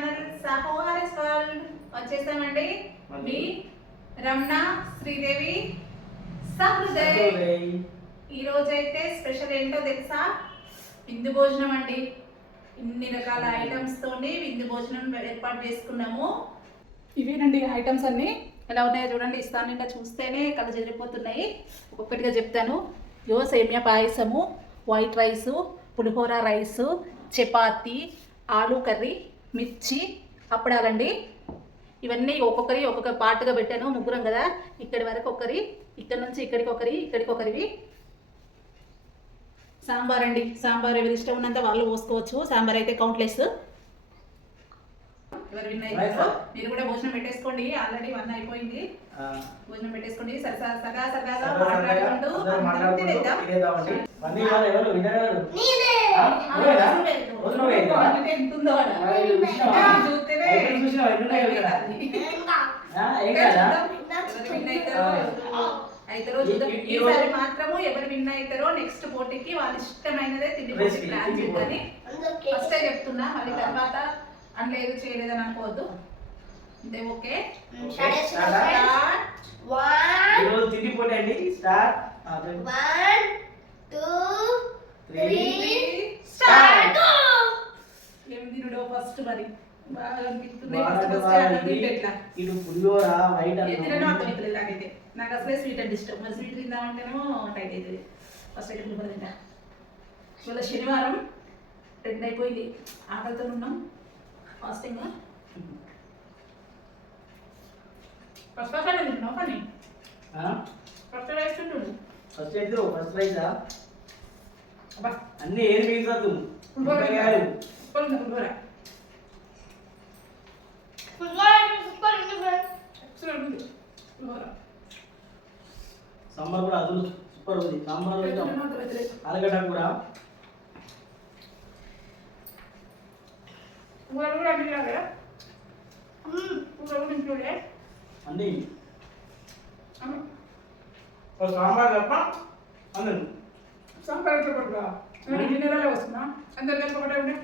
Channel Saaho harass world వచ్చేసామండి మీ రమణ శ్రీదేవి సహృదయ్. ఈ రోజు అయితే స్పెషల్ ఏంటో తెలుసా? విందు భోజనం అండి. ఇన్ని రకాల ఐటమ్స్ తోని విందు భోజనం ఏర్పాటు చేసుకున్నాము. ఇవేనండి ఐటమ్స్ అన్ని? ఎలా ఉన్నాయో చూడండి. ఇస్తాను నిండా చూస్తేనే కళ్ళు చెదిరిపోతున్నాయి. ఒక్కొక్కటిగా చెప్తాను. యో సేమియా పాయసము వైట్ రైసు పులిహోర రైసు చపాతి ఆలు కర్రీ మిర్చి అప్పడాలండి. ఇవన్నీ ఒక్కొక్కరి ఒక్కొక్క పార్ట్గా పెట్టాను ముగ్గురం కదా. ఇక్కడి వరకు ఒకరి ఇక్కడ నుంచి ఇక్కడికి ఒకరి ఇక్కడికి ఒకరివి. సాంబార్ అండి సాంబార్ ఎవరి ఇష్టం ఉన్నంత వాళ్ళు పోసుకోవచ్చు. సాంబార్ అయితే కౌంట్లెస్ ఎవరు విన్ అయ్యారో మీరు కూడా భోజనం పెట్టేసుకోండి. ఆల్రెడీ వన్ అయిపోయింది. భోజనం పెట్టేసుకోండి. సరసా సరదా సరదాగా మాట్లాడుకుంటూ రోజు- ఈసారి మాత్రము ఎవరు విన్ అవుతారో నెక్స్ట్ పోటీకి వాళ్ళ ఇష్టమైనదే తిండి ప్లాన్ తిండి చేద్దని ఫస్టే చెప్తున్నా. మళ్ళీ తర్వాత అనలేదు చేయలేదని అనుకోవద్దు. అంతే ఓకే? స్టార్ట్. ఈరోజు తిండి పోటీ అండి. స్టార్ట్. త్రీ స్టార్ట్ ఏం తినడో ఫస్ట్ మరి. ఇటు పులిహోర వైట్ తినడో అర్థమవుతుంది నాకైతే. నాకు అసలే స్వీట్ అంటే ఇష్టం. మరి స్వీట్ తిందామంటేనో టైట్ అవుతుంది. ఫస్ట్ అయితే పులిహోర తింటా. ఇవాళ శనివారం రెండు అయిపోయింది. ఆకలితో ఉన్నాం. ఫాస్టింగ్ ఫస్ట్ ఫస్ట్ అంటే తింటున్నావు కానీ ఫస్ట్ వేస్తుంటుండు ఫస్ట్ అయితే ఫస్ట్ రైసా అబ్బా అన్ని ఏది మిగతాదు పులిహోర సాంబార్ కూడా అదులు. సూపర్ ఉంది సాంబార్ ఎట్లా కూడా కూడా తినాలి కదా? పులిహోర కూడా అన్ని. సాంబార్ తప్ప అందరు పడుగా గిన్నెలలో వస్తున్నా అందరు ఉండే?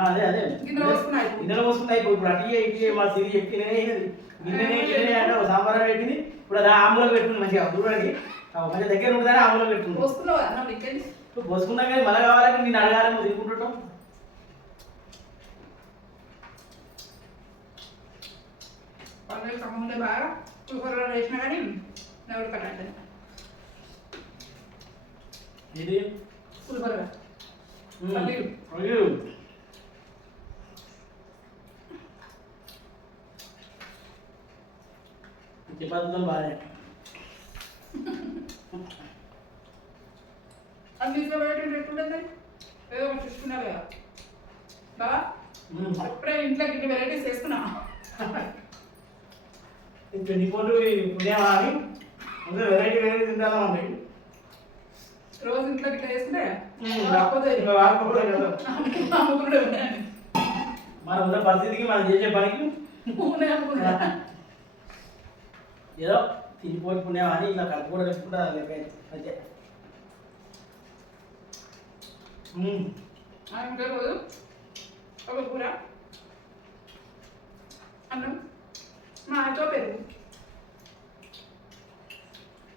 అదే అదే. గిన్నెలో పోసుకున్నాయి. గిన్నెలో పోసుకున్నాయి ఇప్పుడు. ఇప్పుడు అటు ఇటు మా సిరి చెప్పినే గిన్నెనే గిన్నెనే అంటే ఒక సాంబార్ పెట్టింది. ఇప్పుడు అది ఆమ్లో పెట్టుకుంది మంచిగా. చూడండి. ఆ మంచిగా దగ్గర ఉంటుందని ఆమ్లో పెట్టుకుంది. పోసుకున్నావు అన్నం పోసుకున్నా కానీ మళ్ళీ కావాలంటే నేను అడగాలి. నువ్వు తినుకుంటుంటాం వాళ్ళు సమంగా బాగా పులిహోరలో వేసినా కానీ నవ్వుడు కట్టాలి ఇది పులిహోర మ్మ్. పల్లీలు. అయ్యో. చపాతీతో బాగా అన్ని బయట ఎట్లుంటుంది ఏదో ఒకటి చూసుకున్నారు కదా బాగా మ్మ్. అప్పుడే ఇంట్లో ఇన్ని వెరైటీస్ వేసుకున్నా నీ ఫోటో పుణ్యమా అని. ఇంకా వెరైటీ వెరైటీ తింటానే ఉన్నాయి రోజు ఇంట్లో ఇట్లా వేసుకుంటే ఉన్నాను మన ఉన్న పరిస్థితికి మనం చేసే పనికి? ఏదో తినిపోయి పుణ్యం అని ఇలా కూడా పెట్టుకుంటా అంతే. ఇంకా రోజు ఒక కూర. అన్నం. మా ఆయనతో పెరుగు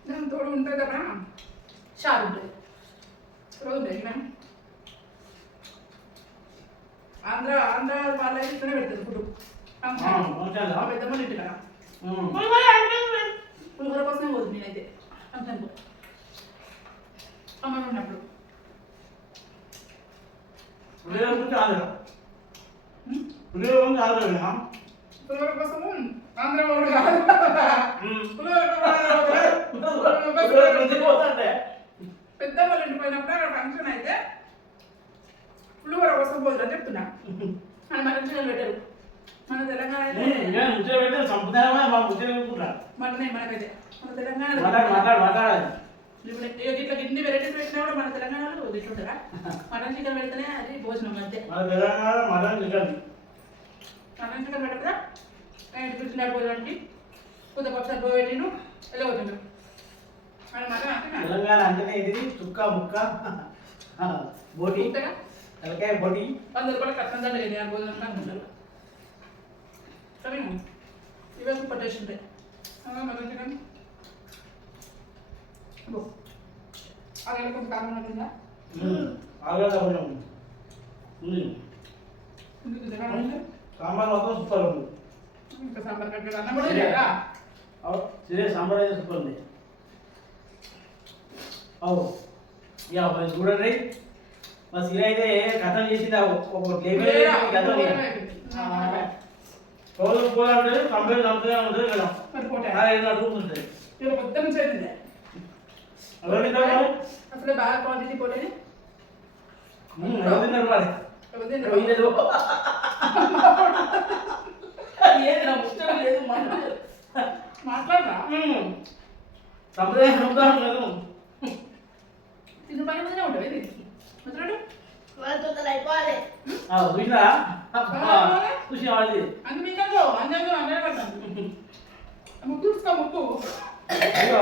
దాని తోడు ఉంటుంది కదా షారు ఉంటుంది రోజు ఉంటుంది మ్యామ్ ఆంధ్ర ఆంధ్ర వాళ్ళ ఇట్లనే పెడుతుంది ఫుడ్ ఆ, మంచిగా పెద్దమ్మ ఇంటి కదా మ్మ్. పులిహోర కోసమే పోదు నేనైతే ఫంక్షన్ అమ్మ ఉన్నప్పుడు పులిహోర గురించి ఆంధ్ర ఉం? పులిహోర గురించి ఆంధ్ర విన్నా? పులిహోర కోసము ఆంధ్ర వాడు కాదు పెద్ద వాళ్ళ ఇంటి పోయినప్పుడు ఫంక్షన్ అయితే పులిహోర కోసం పోదు అని చెప్తున్నా. అని మన రుచిగా పెట్టరు మన తెలంగాణ మనకైతే. మన తెలంగాణ ఇట్లా ఇన్ని వెరైటీస్ పెట్టినా కూడా మన తెలంగాణలో ఇట్లుంటారా మటన్ చికెన్ పెడితేనే అది భోజనం అంతే. మన Telangana mutton chicken mutton chicken పెట్టదా ఇంటికి వచ్చినాడు భోజనానికి. కొద్దిగా పక్షాలు పోయి పెట్టిండు వెళ్ళబోతుండ్రు అని మటన్ అంటే తెలంగాణ అంటేనే ఇది చుక్క ముక్క బోటి తలకాయ పొడి వంద రూపాయలు కట్నం దండ అనుకుంటారు సరే ఇవే పట్టేసి ఉంటాయి. కానీ అదే కొంచెం కారణం ఉంటుందా ముందుకు తినాలంటే సాంబార్ మొత్తం సూపర్ ఉంది. ఇంకా సాంబార్ కట్టేది అన్నం కూడా లేదా అవు సరే సాంబార్ అయితే సూపర్ ఉంది అవు యా మరి చూడండి. మా సీర అయితే కథం చేసింది ఒక-? కథం రోజు పోవాలంటే కంపెనీ నమ్ముతూనే ఉంటుంది కదా. ఐదు నడుపుతుంటుంది ఇలా ఎవరు తింటారు అసలే బాగా క్వాంటిటీ ఎవరు తిన్నారు మరి? తిన్నారు? ఎవరు తిన్నారు? ఏది నా ముచ్చట లేదు మాట మాట్లాడరా సంప్రదాయం నమ్ముతాను లేదు తిన్న పని మీదనే ఉంటుంది ఇది? మాట్లాడు ఆ, చూసినా చూసిన వాళ్ళది? అందు మీకు అందరూ అందరూ పడతాను ముక్కు చూసుకో ముక్కు. అయ్యో.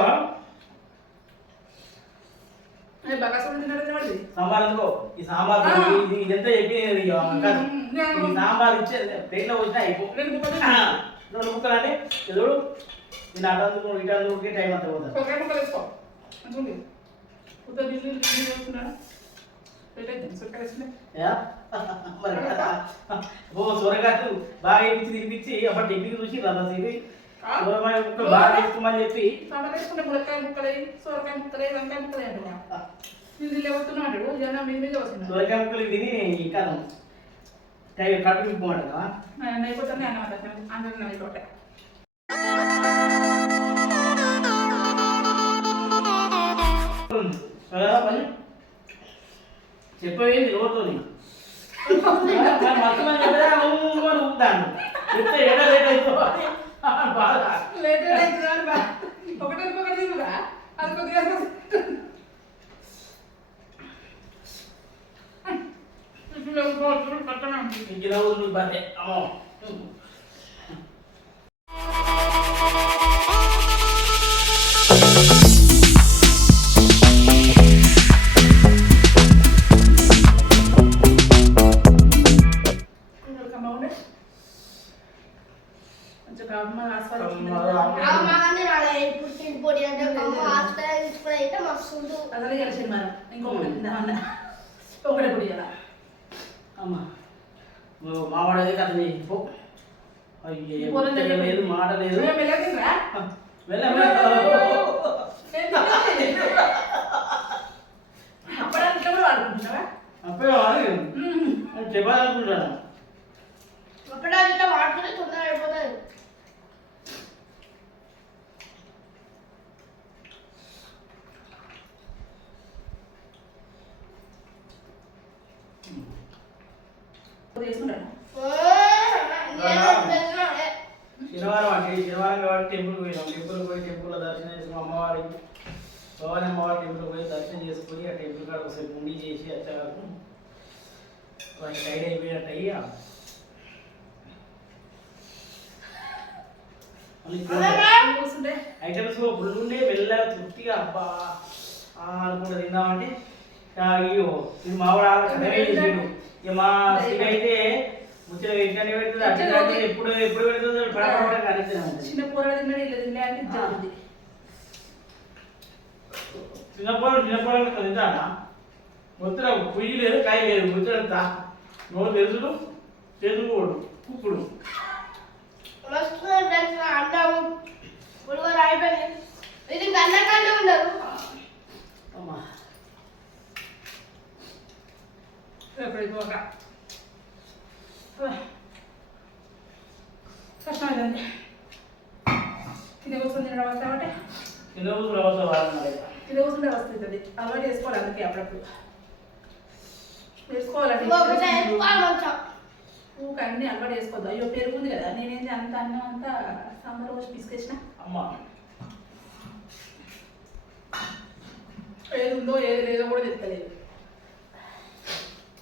అది బాగా సౌండ్ తిన్నాడు తినబడింది సాంబార్ ఎందుకో? ఈ సాంబార్ ఇదంతా చెప్పి సాంబార్ ఇచ్చే ప్లేట్లో వచ్చినా అయిపో. రెండు ముక్కలు రెండు ముక్కలు అంటే నేను అటందుకు ఇటందుకు టైం అంతా పోతుంది. ముక్కలు వేసుకో వేస్తున్నాడు? మరి ఓ సొరకాయలు బాగా ఇప్పించి తినిపించి అప్పుడు టిఫిన్ చూసి రథ తిని. సొరకాయ ముక్కలు బాగా వేసుకోమని చెప్పి. వేసుకుంటే ములక్కాయ ముక్కలు సొరకాయ ముక్కలు వంకాయ ముక్కలు అంటున్నా. నీళ్ళు లేవుతున్నావు అంటాడు? జనం మీద మీద వస్తున్నాడు సొరకాయ ముక్కలు తిని ఇంకా టైం కట్టు విప్పుకోమంట కదా అయిపోతుంది అన్నమాట అందరం అయిపోతే కదా పని. చెప్పేది నోరుతోని మొత్తం చెప్పేదా ఊపుతాను చెప్తే ఎడ లేట్ అయిపోవాలి బాధ. లేట్ బా. ఒకటే ఒకటి తినురా అది కొద్దిగా పట్టణం ఇంక రోజులు బాధే నువ్వు మావాడేది కథ ముచ్చట లేదు మాట లేదు. అప్పుడే అప్పుడే వాడు. చెప్పాలనుకుంటాను వాడుకుంటే తొందరగా అయిపోతుంది చేసుకుంటాను శనివారం అంటే శనివారం కాబట్టి టెంపుల్కి పోయినాం. టెంపుల్కి పోయి టెంపుల్లో దర్శనం చేసుకుని అమ్మవారి భవాని అమ్మవారి టెంపుల్కి పోయి దర్శనం చేసుకుని ఆ టెంపుల్ కాడ ఒకసారి ఉండి చేసి వచ్చాక వారికి టైడ్ అయిపోయినట్టు అయ్యి ఐటమ్స్ ఫుల్ ఉండే మెల్లగా తృప్తిగా అబ్బా ఆ అనుకుంటా తిందామంటే అయ్యో ఇది మావాడు ఆడ కథమే చేసాడు ఇక మా అయితే ఎప్పుడు ఎప్పుడు చిన్న పోరాడు తిన్నాడు ఇలా తినలే అంటే జరుగుతుంది చిన్నప్పుడు చిన్నప్పుడు తింటానా? ముచ్చట పుయ్యి లేదు కాయ లేదు ముచ్చట నోరు తెలుసుడు చేసుకోడు కుప్పుడు అన్నాము పులిహోర అయిపోయింది. ఇది ఉండదు. అమ్మా. ఎప్పుడైపోక కష్టమైందండి ఇది కూర్చొని తినడం వస్తా అంటే చిన్న కూతురు అవసరం వాడన్నమాట ఇది కూర్చుంటే వస్తుంది అలవాటు చేసుకోవాలి అందుకే అప్పుడప్పుడు. కొంచెం ఊక అన్ని అలవాటు చేసుకోవద్దు. అయ్యో పెరుగుంది కదా. నేనేంది అంత అన్నం అంతా సాంబార్ వచ్చి పిసికేసిన? అమ్మా. ఏది ఉందో ఏది లేదో కూడా తెలుస్తలేదు.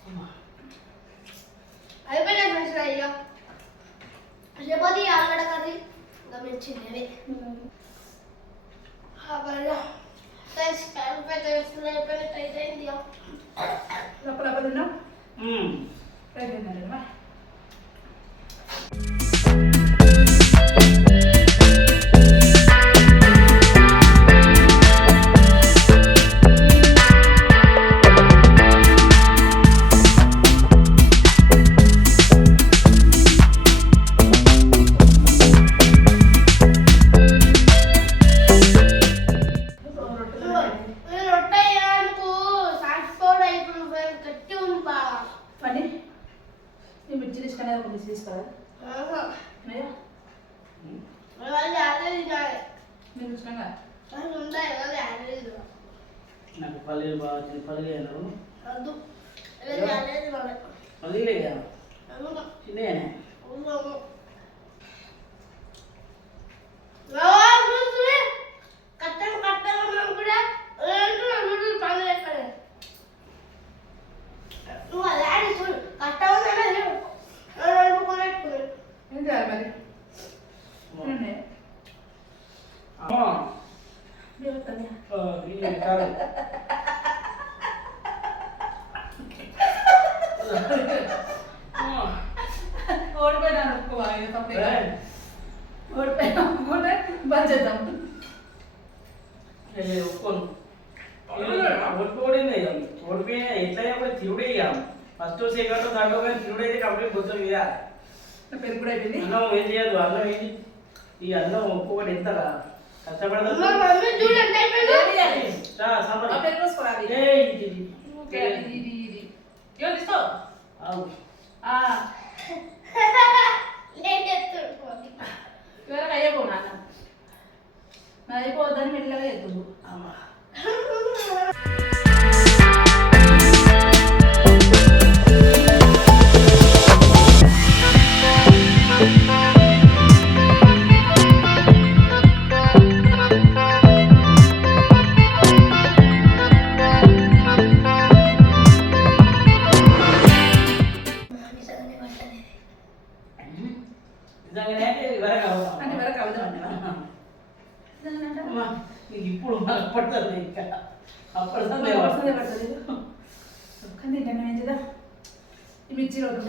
అమ్మా. అయిపోయినాయి ఫ్రెండ్స్ అయ్యో చపాతి Mm. పల్లీలు బాగా వచ్చింది పల్లీలు అన్నారు వద్దు వాళ్ళు అదే తినాలి పల్లీలే కదా? అవును. చిన్ననే అవును రావాలి చూసి కట్టం కట్టం ఉన్నాం కూడా ఏంటో అన్నిటి పనులు ఎక్కడ నువ్వు అలా ఆడి చూడు కట్టం ఉందా రెండు కొనట్టుకున్నాడు ఏం చేయాలి మరి ఉన్నాయి. అమ్మా మీరు వస్తారా? ఆ, ఈ కాదు. అమ్మా. ఓడిపోయినాను ఒప్పుకో బాగా తప్పే ఏయ్, ఓడిపోయినా ఒప్పుకుంటే బంద్ చేద్దాం ఏ, ఒప్పుకోను. ఓడిపోయింది ఓడిపోయిన ఎట్లా చెప్పాలి తిరుడే ఇక ఫస్ట్ సెకండ్ థర్డ్ పోయిన తిరుడు అయితే కంప్లీట్ బొత్తులు ఇక నా పెరుగు కూడా అయిపోయింది అన్నం ఏం చేయదు అన్నం ఏంటి ఈ అన్నం ఒక్కొక్కటి ఎంత కష్టపడదు అమ్మ మమ్మీ చూడు ఎంత అయిపోయిందో ఏం చేయాలి? రా, ఆ సంబరం. పెరుగు పోసుకోవాలి ఏయ్, ఇది. ఓకే ఇది ఇది ఇది. ఆ, నేను చెప్తాను పోనీ. నాన్న నా అయిపోవద్దని మెల్లగా ఎత్తుడు అమ్మా. ఇప్పుడు పడుతుంది ఇంకా. అప్పటిదాకా వస్తుంది పడుతుంది కానీ చేద్దాం ఈ మిర్చి రోడ్డు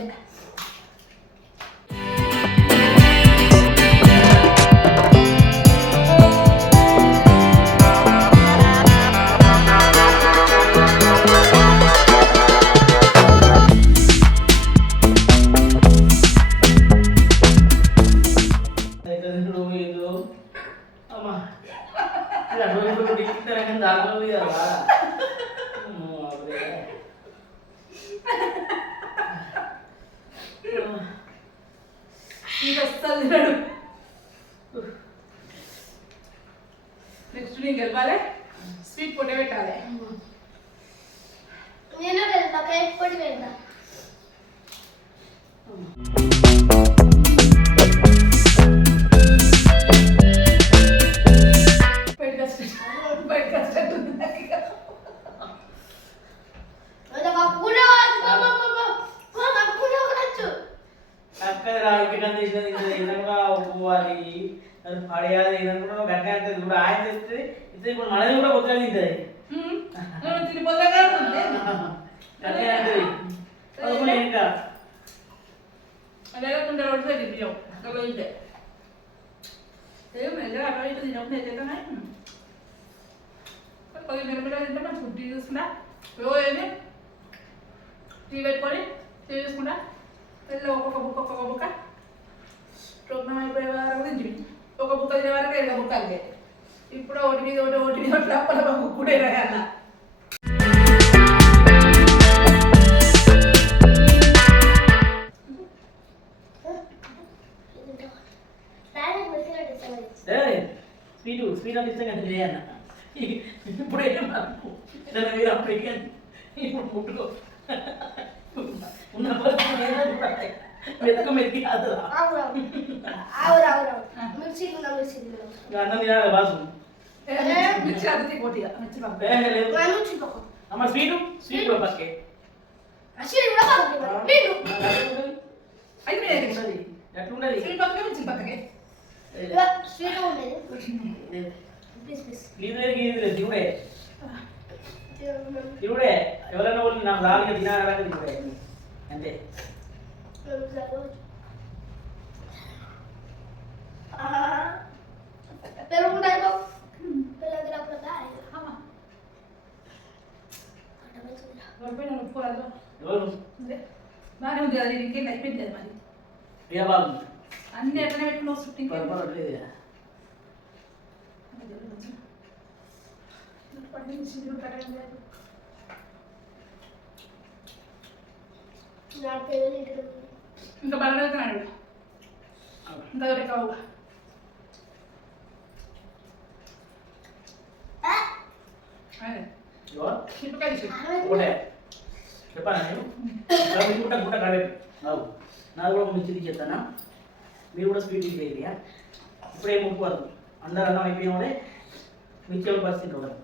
ఇది ఇప్పుడు మనది కూడా కొత్తగా తింటుంది హ్మ్. నువ్వు తిని పొద్దుగా ఉంది. గట్టిగా అంటే పదకొండు ఇంకా అదే కాకుండా రోడ్డు సైడ్ తిన్నాం అక్కడ ఉంటే ఏం మెల్లగా అక్కడ ఇటు తినకుండా ఏదైనా కొద్దిగా మిరపకాయ తింటే మంచి టీ చూసుకుంటా ఓ ఏంది టీ పెట్టుకొని టీ చూసుకుంటా వెళ్ళి ఒక్కొక్క బుక్క ఒక్కొక్క బుక్క ప్రోగ్రామ్ అయిపోయే వరకు తింటుంది ఒక బుక్క తినే వరకు ఎరగ బుక్క అలిగే ఇప్పుడు ఒకటి మీద ఒకటి ఒకటి మీద ఒకటి అప్పల బుక్ కూడా. ఏయ్, స్వీటు స్వీట్ అంటే ఇష్టం కదా మనకు ఏదైనా మీరు అప్పటికి ఇప్పుడు ముట్టుకో. ఉన్న. మెతుకు మెతికి కాదు అన్నం తినాలి బాసు మిర్చి అతిథి పోటీగా మిర్చి మిర్చి అమ్మ స్వీటు స్వీట్ కూడా పక్కే అసలు కూడా పక్కన. మీరు. అయితే స్వీట్ పక్కకే మిర్చి పక్కకే స్వీట్ ఉండేది ప్లీజ్ లేదు లేదు ఎవరైనా వాళ్ళు నాకు లాగా తినాలంటే తిరుడే అంతే అమ్మ, పడిపోయినా ఒప్పుకోరాదు. ఎవరు అదే. బాగానే ఉంది కదా ఇది ఇంకేం అయిపోయింది కదా మరి ఏ బాగుంది అన్ని ఎట్లనే పెట్టుకున్నావు చుట్టూ ఇంకేం పొరపాటు ఇంకా బలం వెళ్తున్నాడు ఇంకా దొరికి కావు మిరపకాయ తీసి ఒకటే చెప్పానా నేను? గుట్ట గుట్ట కడబెట్టు నాకు నాకు కూడా మిర్చి తీసేస్తానా మీరు కూడా స్వీట్ తీసేది ఇప్పుడే ముప్పుకోదు అందరు అన్నం అయిపోయిన మిర్చి ఎవరు పరిస్థితి ఉండదు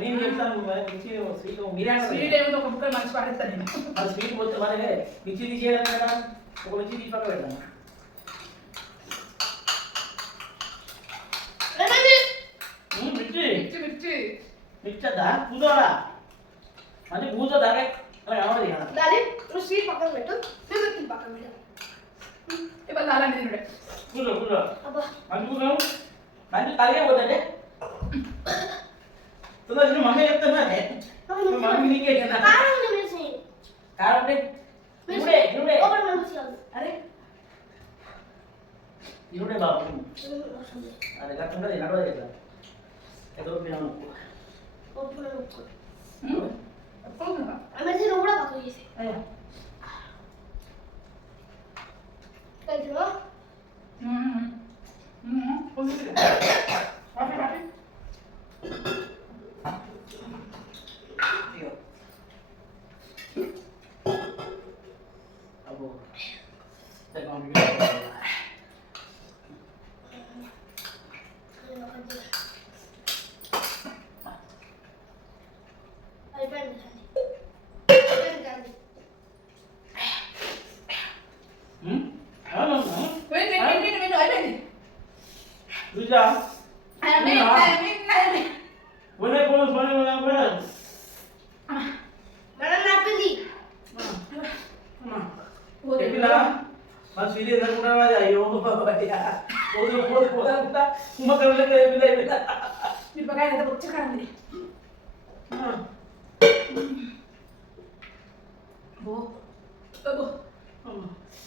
నేను చెప్తాను స్వీట్ ఒక మంచి స్వీట్ పోతే మరి మిర్చి తీసేయడం కదా. ఒక మిర్చి తీసి పక్క పెడతాను ఉమ్, మిర్చి మిర్చి మిర్చి మిర్చి వద్దా కూదోరా అంటే కూదో దాగే అలా కనబడదు కదా నువ్వు స్వీట్ పక్కన పెట్టు. మేము మిర్చి పక్కన పెట్టు ఇవాళ అలాంటి తినడే కూదో కూదో అబ్బా. మంచి కూదో మంచి తలగే పోతుంటే తులసి మమ్మీ చెప్తున్నదే మమ్మీ నీకే కదా కారం ఇప్పుడే ఇప్పుడే అరే. ఇప్పుడే బాబు. అది కాకుండా నడవదు కదా ఎదురు పిల్లలు ఒప్పుకున్నాను ఒప్పుకో తప్పకుండా ఆ మిర్చి నువ్వు కూడా పక్కన చేసి అయ్యా తెలుసువా కాఫీ కాఫీ ఇగో. అబ్బో ఇంత కాంప్లికేటెడ్. అయిపోయింది అయిపోయింది కానీ ఉమ్? అవునవును. వెయిట్ వెయిట్ వెయిట్ వెయిట్ అయిపోయింది చూసా అయిపోయింది అయిపోయింది పోనీ పోనీ పోనీ పోనీ పోనీ. మేడం నాపింది అమ్మా. చెప్పినా మా స్వీట్ ఎందుకుంటున్నావు అది అయ్యో. పోదు పోదు పోదు అనుకుంటా. కుమ్మకర్లకి అయిపోయింది అయిపోయిందా? మిరపకాయ అయితే వచ్చి ఉంది. ఓ ఓ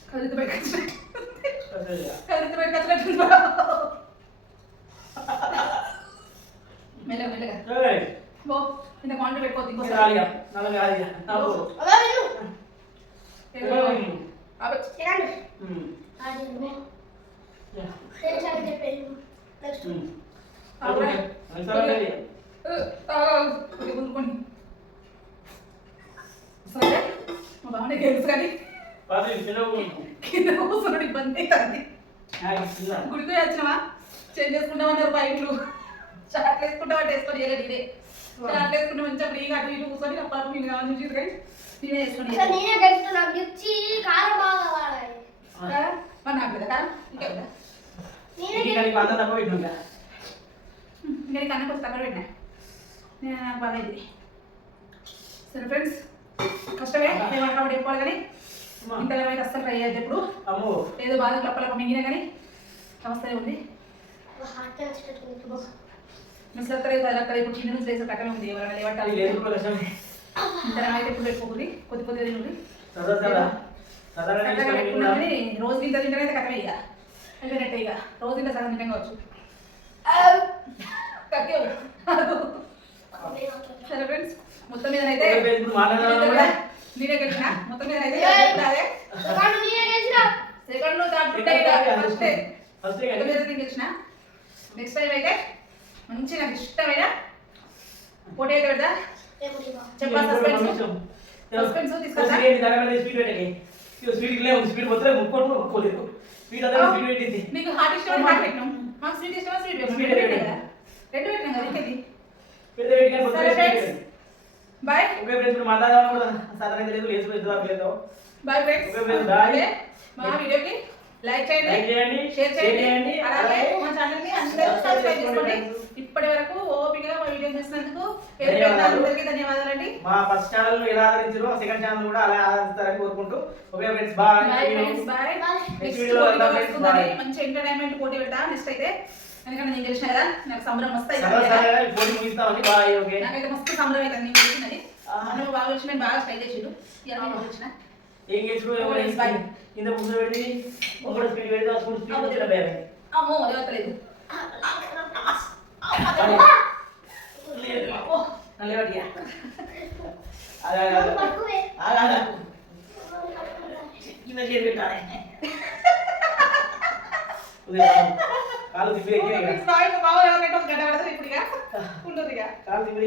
కదిలితే బయట కదిలితే బయట కచ్చినట్టు మెల్లగా మెల్లగా. ఓ ఇంత క్వాంటిటీ పెట్టుకోవద్దు ఇంకోసారి అలా విను ఆపచ్చు తినండి అది నువ్వు టెన్షన్ చెప్పేది నెక్స్ట్ వదులుకొని సరే మా బాగానే తెలుసు కానీ కింద కూర్చున్నాడు ఇబ్బంది అవుతుంది గుడికి వచ్చినావా చేంజ్ చేసుకుంటామన్నారు బయట్లు చాట్లు వేసుకుంటావా వేసుకొని ఇక నేనే చాట్లు వేసుకుంటే మంచిగా ఫ్రీగా అటు ఇటు కూర్చొని అప్పుడు నేను కావాలి చూసి వేసుకొని నేనే గెలుస్తూ నాకు ఇచ్చి కారం బాగా వాడాలి. మరి నాకు లేదా కారం? ఇంకా ఉందా? నేనే ఇంకా నీకు అన్న కొంచెం తక్కువ పెట్టినా? నేను నాకు బాగా ఇది సరే ఫ్రెండ్స్ కష్టమే. కాబట్టి చెప్పాలి కానీ ఇంత అయితే అస్సలు ట్రై ఎప్పుడు. అమ్మో. ఏదో బాధ లప్పలప్ప మింగినా కానీ అవస్థ ఉంది. మిస్ అక్కడ అక్కడ ఇప్పుడు చిన్న నుంచి కట్టమే ఉంది. ఎవరైనా లేవట్టాలి పెట్టుకోకూడదు. కొద్ది కొద్దిగా తినండి సదా సదా సదాగా చక్కగా పెట్టుకున్నాం కానీ రోజు ఇంత తింటే అయితే కట్టమే ఇక. అయిపోయినట్టే ఇక. రోజు ఇంత సగం తింటాం కావచ్చు. సరే ఫ్రెండ్స్ మొత్తం మీద అయితే నేనే గెలిచిన మొత్తం మీద అయితే సెకండ్లో ఫస్ట్. ఫస్ట్ గెలిచిన నెక్స్ట్ టైం అయితే మంచి నాకు ఇష్టమైన పోటీ అయితే పెడతా. చెప్పా సస్పెన్స్ సస్పెన్స్ ముక్కోలేదు అదే పెట్టింది మీకు హార్ట్ హార్ట్ పెట్టినాం మాకు పెట్టినాం పెట్టినాం. రెండు పెట్టినాం కదా ఇంకేది పెట్టి ఫ్రెండ్స్ ఇప్పుడు మాట్లాడదాం కూడా లేదు లేదు లేదు బాయ్ ఫ్రెండ్స్ bye. మా వీడియోకి లైక్ చేయండి లైక్ చేయండి షేర్ చేయండి. అలాగే మా ఛానల్ని అందరూ సబ్స్క్రైబ్ చేసుకోండి. ఇప్పటి వరకు ఓపికగా మా వీడియో చూసినందుకు పేరున ధన్యవాదాలు. అందరికీ ధన్యవాదాలండి. మా ఫస్ట్ ఛానల్ ఎలా ఆదరించారో సెకండ్ ఛానల్ కూడా అలా ఆదరిస్తారని కోరుకుంటూ. Okay friends bye bye friends next మంచి ఎంటర్టైన్మెంట్ పోటీ పెడతా. నెక్స్ట్ అయితే ఎందుకంటే నేను గెలిచిన కదా నాకు సంబరం వస్తాయి సరే సరే పోటీ ముగిస్తామండి. బాయ్ ఓకే నాకైతే మస్తు సంబరం అవుతుంది నేను గెలిచినది నువ్వు బాగా వచ్చిన బాగా స్టైల్ చేసిండు. ఇలా నేను గెలిచిన. ఏం చేసుడు. ఇంత ముందు పెడితే ఒకటి స్పీడ్ పెడితే స్కూల్ స్పీడ్ భయం. అమ్మో లేవట్లేదు. కింద చేతి పెట్టాలి. కాలు తిప్పి కాలు తిప్పి